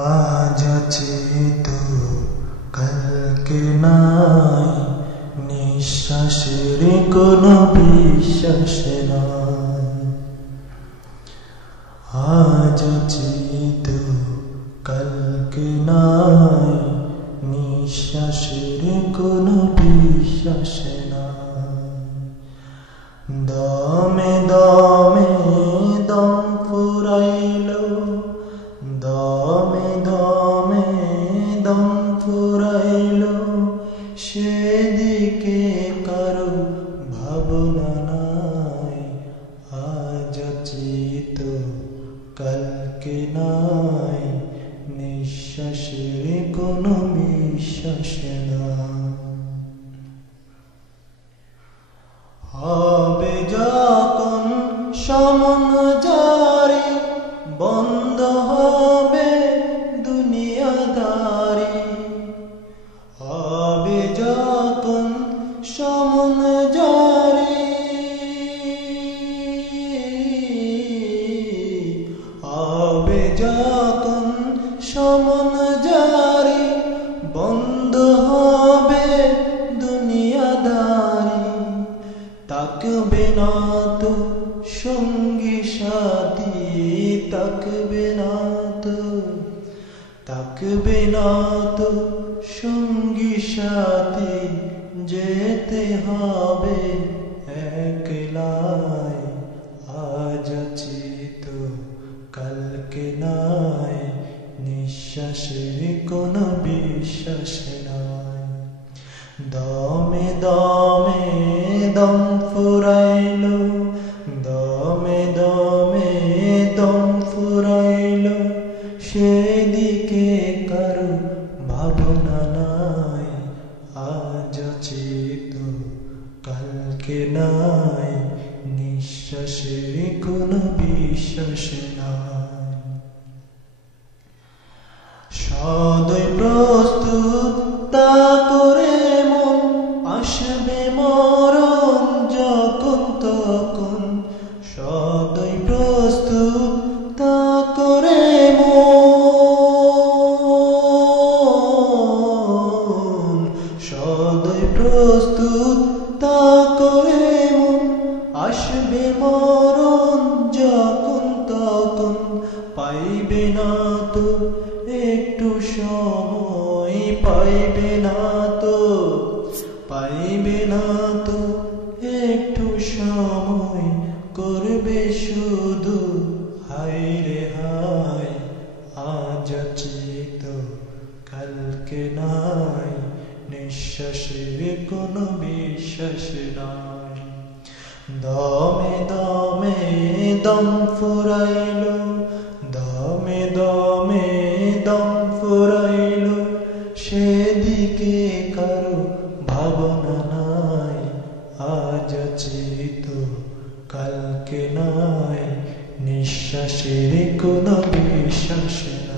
আজ আছে তো কালকে নাই, নিঃশ্বাসের কোনো বিশ্বাস নাই। আজ আছে তো কালকে নাই, নিঃশ্বাসের কোনো বিশ্বাস নাই। দমে দমে দম ফুরাইলো, দমে দমে দম ফুরাইলো, সেদিকে কারো ভাবনা নাই। আজ আছি তো কালকে নাই, নিঃশ্বাসের কোনো বিশ্বাস নাই। হবে যখন সমন জারি, বন্ধ হবে দুনিয়াদারি। হবে যখন সমন জারি, হবে যখন সমন জারি, বন্ধ হবে দুনিয়াদারি। তাকবে না তো সঙ্গী সাথী, তাকবে না তো, তাকবে না তো সঙ্গী সাথী, যেতে হবে একলাই। আজ আছি তো কালকে নাই, নিঃশ্বাসের কোনো বিশ্বাস নাই। দমে দমে দম ফুরাইলো, দমে দমে দম ফুরাইলো, সেদিকে কারো ভাবনা নাই। আজ আছি তো কালকে নাই, নিঃশ্বাসের কোনো বিশ্বাস নাই। সদয় প্রস্তুত তা করে মন, আসবে মরণ যখন তখন। সদয় প্রস্তুত তা করে মন, সদয় প্রস্তুত তা করে মন, আসবে মরণ যখন তখন। পাইবে না তো একটু সময়, পাইবে না তো, পাইবে না তো একটু সময়, করবে শুধু হায় রে হায়। আজ আছি তো কালকে নাই, নিঃশ্বাসের কোনো বিশ্বাস নাই। দমে দমে দম ফুরাইলো, দমে দমে দম ফুরাইলো, সেদিকে কারো ভাবনা নাই। আজ আছি তো কালকে নাই, নিঃশ্বাসের কোনো বিশ্বাস নাই।